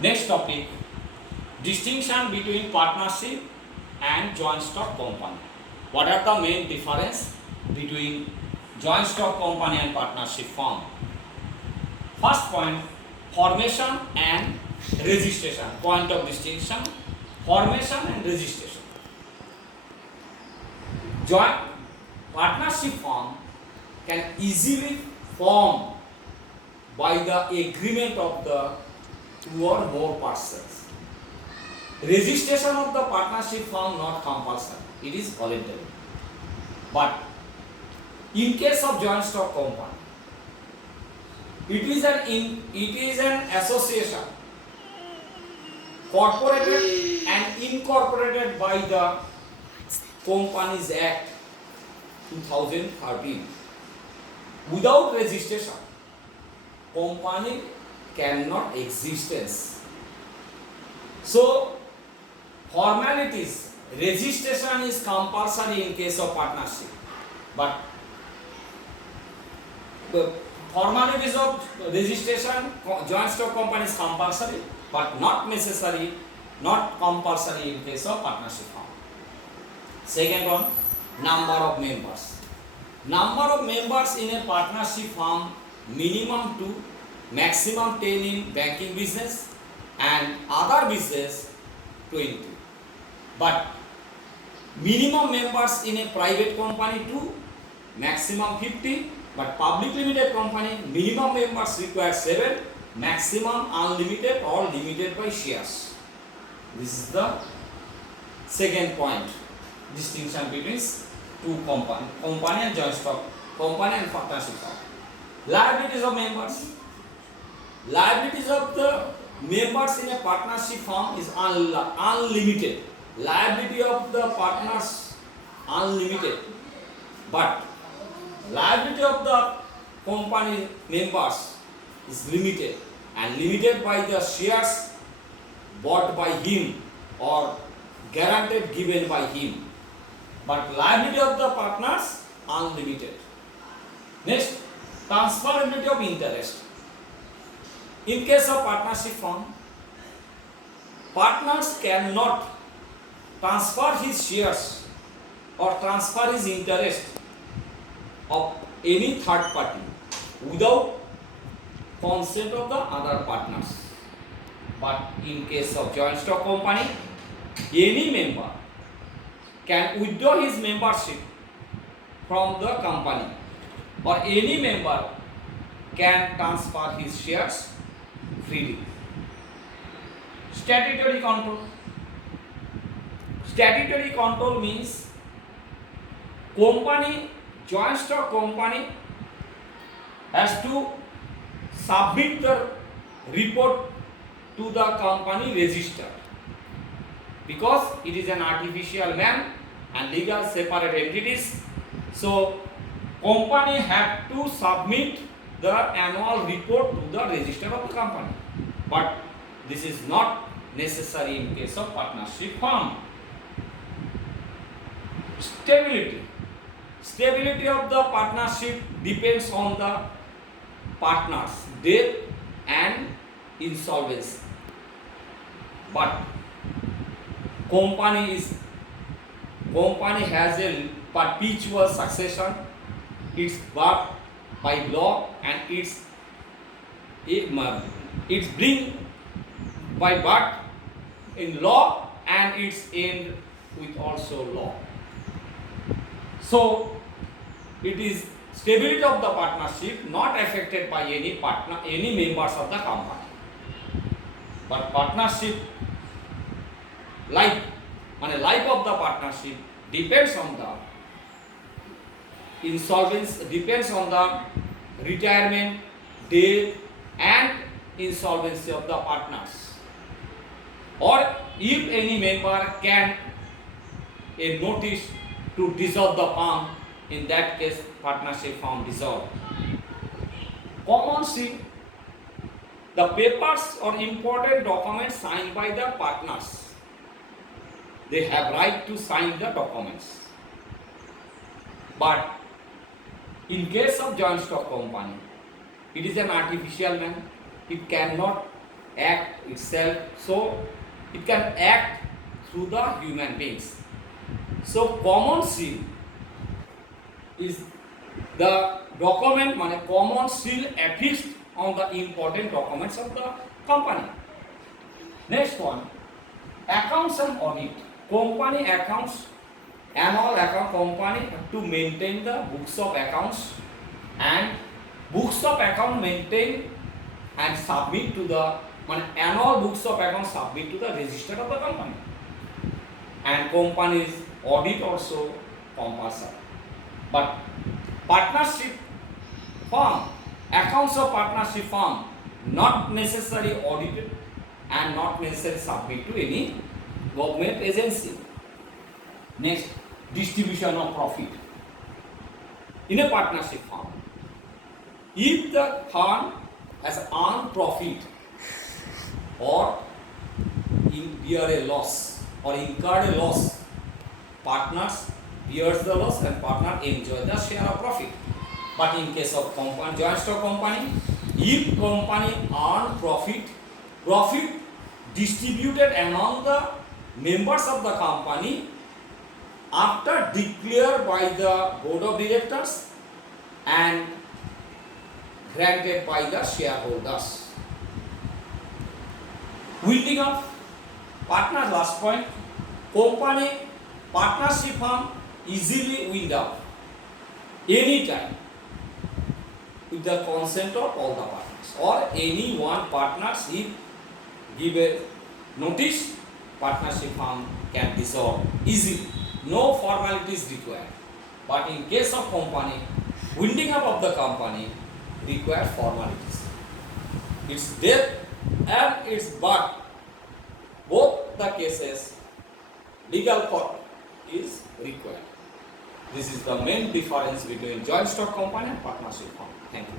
Next topic, distinction between partnership and joint stock company. What are the main difference between joint stock company and partnership firm? First point, formation and registration. Point of distinction, formation and registration. Joint partnership firm can easily form by the agreement of the two or more persons. Registration of the partnership firm not compulsory, it is voluntary. But in case of joint stock company, it is an association corporated and incorporated by the Companies Act 2013. Without registration, company cannot existence. So formalities, registration is compulsory in case of partnership, but the formalities of registration, joint stock company is compulsory, but not necessary, not compulsory in case of partnership firm. Second one, number of members. Number of members in a partnership firm, minimum 2, maximum 10 in banking business and other business 20. But minimum members in a private company 2, maximum 50, but public limited company minimum members require 7, maximum unlimited or limited by shares. This is the second point, distinction between two company and joint stock company and partnership firm. Liabilities of members. Liabilities of the members in a partnership firm is unlimited. Liability of the partners unlimited, but liability of the company members is limited and limited by the shares bought by him or guaranteed given by him, but liability of the partners unlimited. Next, transferability of interest. In case of partnership firm, partners cannot transfer his shares or transfer his interest of any third party without consent of the other partners. But in case of joint stock company, any member can withdraw his membership from the company, or any member can transfer his shares freely. Statutory control. Statutory control means company, joint stock company has to submit the report to the company register, because it is an artificial man and legal separate entities. So company have to submit the annual report to the register of the company, but this is not necessary in case of partnership firm. Stability. Stability of the partnership depends on the partners' death and insolvency. But company has a perpetual succession. It's backed by law and it's bring by birth in law and its end with also law. So it is stability of the partnership not affected by any members of the company. But partnership life of the partnership depends on the insolvency, depends on the retirement, death and insolvency of the partners, or if any member can a notice to dissolve the firm, in that case partnership firm dissolved. Common C, the papers or important documents signed by the partners. They have right to sign the documents. But in case of joint stock company, it is an artificial man. It cannot act itself, so it can act through the human beings. So common seal is the document, মানে common seal affixed on the important documents of the company. Next one, accounts and audit. Company accounts, annual account company have to maintain the books of accounts, and books of account maintain and submit to the annual books of accounts submit to the register of the company, and company's audit also compulsory. But partnership firm, accounts of partnership firm not necessarily audited and not necessarily submit to any government agency. Next, distribution of profit. In a partnership firm, if the firm has earned profit or bear a loss or incurred a loss, partners bears the loss and partner enjoy the share of profit. But in case of company, joint stock company, if company earn profit distributed among the members of the company after declared by the board of directors and granted by the shareholders. Winding up, partner, last point, company partnership firm easily wind up anytime with the consent of all the partners, or any one partners if give a notice, partnership firm can dissolve easily, no formalities required. But in case of company, winding up of the company require formalities. Its death and its birth, both the cases, legal court is required. This is the main difference between joint stock company and partnership firm. Thank you.